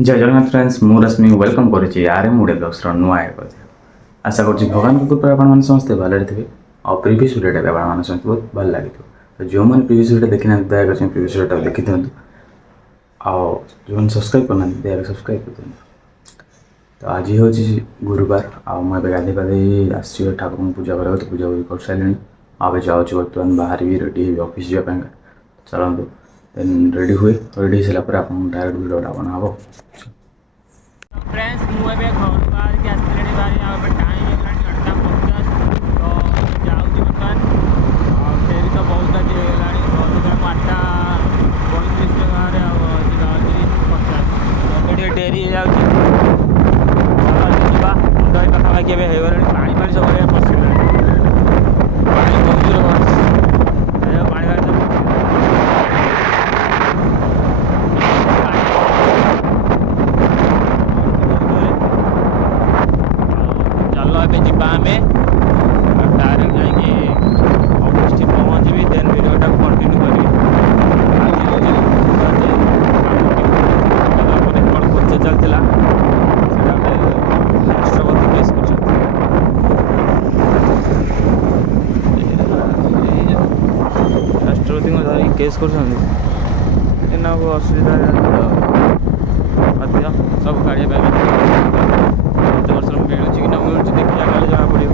जय जगन्नाथ फ्रेंड्स मु रश्मि वेलकम करुच्ची आर एम ओडिया ब्लॉग्स नुआ एक आशा करुच्ची भगवान कृपा आप समस्ते भले थे और प्रिवियस वीडियो भी आप समस्त बहुत भल लगी तो जो मैंने प्रिवियस वीडियो देखी ना दयाकर प्रिवियस वीडियो देखी दिखाँ आउ जो सब्सक्राइब करना दयाकर सब्सक्राइब कर दिखाँ तो आज हूँ गुरुवार आउ मुझे गाधे गाधे आसी ठाकुर पूजा करा तो पूजा कर सारे आगे जाऊँ बर्तमान बाहर भी रेडी ऑफिस जावाई चलते देन रेडी हुए रेडी सारापर आप डायरेक्ट वीडियोटा बना हम फ्रेंड्स मुझे घर बाहर के आसले बाहर टाइम है 8:50 तो जाऊँगी बर्तमान और फेरी तो बहुत आज है बर्तमान 8:35 बाहर जाऊँगी डेरी हो जाऊँगी पाखापाखि पानी पानी सब पशिगला पानी बहुत पानी सब आम डायरेक्ट जाकि ऑफिस ठीक पहुँची देन वीडियोटा कंटिन्यू करी खोजा चलता राष्ट्रपति केस कर राष्ट्रपति धरिक केस कर असुविधा सब काढ़ा केत वर्ष मिलूँ कि न मिलूँ देखी गले जना पड़ो।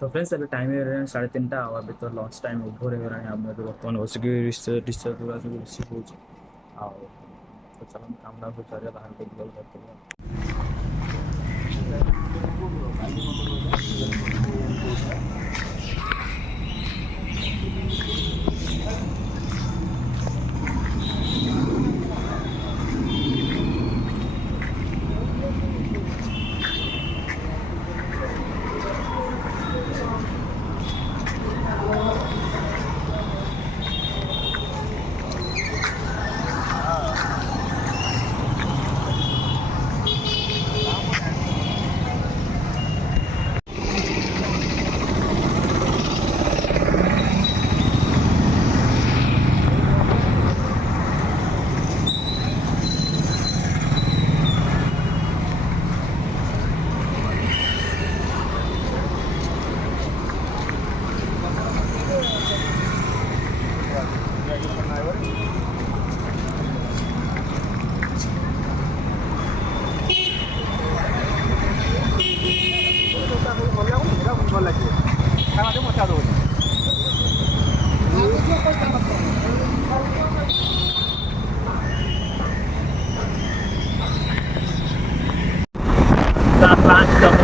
तो फ्रेंड्स अभी टाइम है 3:30 अभी तो लंच टाइम ओभर हो बर्तमान बसिक डिस्चार्ज गुड़ा सब रिसीव हो चलो काम दाम सब चलिए बाहर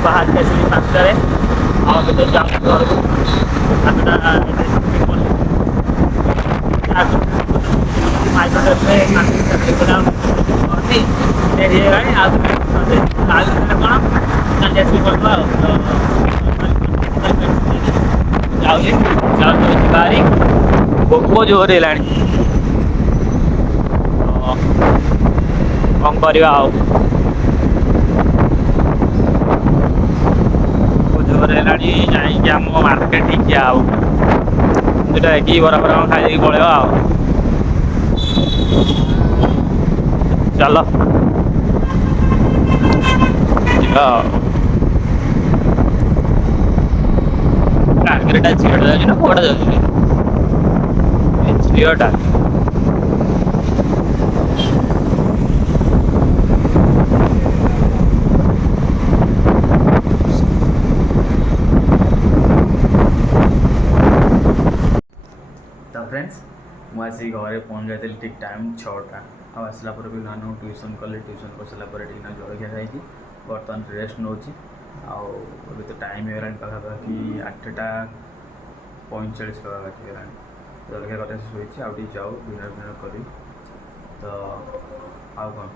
बाहर के असली पास करें और तो जाऊँ घर को भोक जोर है कौन करवा आम मार्केट ठीक आउटा कि बराबर खाई पलैया चलो टार्गेट झीटा जाऊँगी ना पुआटा जाऊँगी झीटा फ्रेंड्स मुझे घरे पहुँच जाती ठीक टाइम 6टा आसला भी पिला ट्यूशन कले ट्यूशन कर सारापर जलखिया खाई बर्तमान रेस्ट नौ अभी तो टाइम हो पाखापाखि 8:45 पाखापाखि है जलखिया कर शोची आउ जाऊ डिनर फिनर करी तो आउ कौन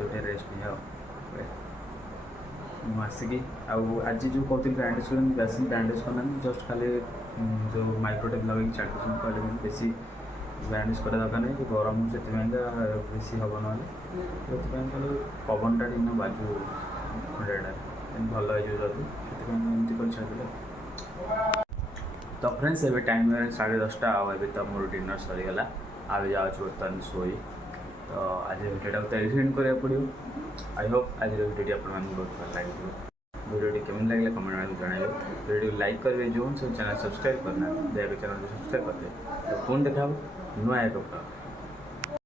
जो रेस्ट नहीं आसिकी आज जो कहती बैंडेज कर बेस बैंडेज करना जस्ट खाली जो माइक्रोटेप लगे छाड़ी कहले बेसी बैंडेज करा दरकार नहीं गरम से बेसी हम ना खाली पवन टा टी बाजू खंडाटा भल हो जल्दी से छाड़े तो फ्रेंड्स एवं टाइम 10:30 तो मोर डिनर सरीगला આવી જાઉં છું ବର୍ତ୍ତମାନ ଶୋଇ ତ ଆଜି ଭିଡ଼ିଓଟାକୁ ତ ଏଡିଟ୍ କରିବାକୁ ପଡ଼ିବ। ଆଇ ହୋପ୍ ଆଜିର ଭିଡ଼ିଓଟି ଆପଣମାନଙ୍କୁ ବହୁତ ଭଲ ଲାଗିଥିବ। ଭିଡ଼ିଓଟି କେମିତି ଲାଗିଲା କମେଣ୍ଟ ମାରିକି ଜଣାଇବେ। ଭିଡ଼ିଓକୁ ଲାଇକ୍ କରିବେ, ଯେଉଁମାନେ ସବୁ ଚ୍ୟାନେଲ୍ ସବସ୍କ୍ରାଇବ୍ କରିନାହାନ୍ତି ଦୟାକରି ଚ୍ୟାନେଲକୁ ସବସ୍କ୍ରାଇବ୍ କରିଦେବେ। ତ ପୁଣି ଦେଖା ହେବ ନୂଆ ଏକ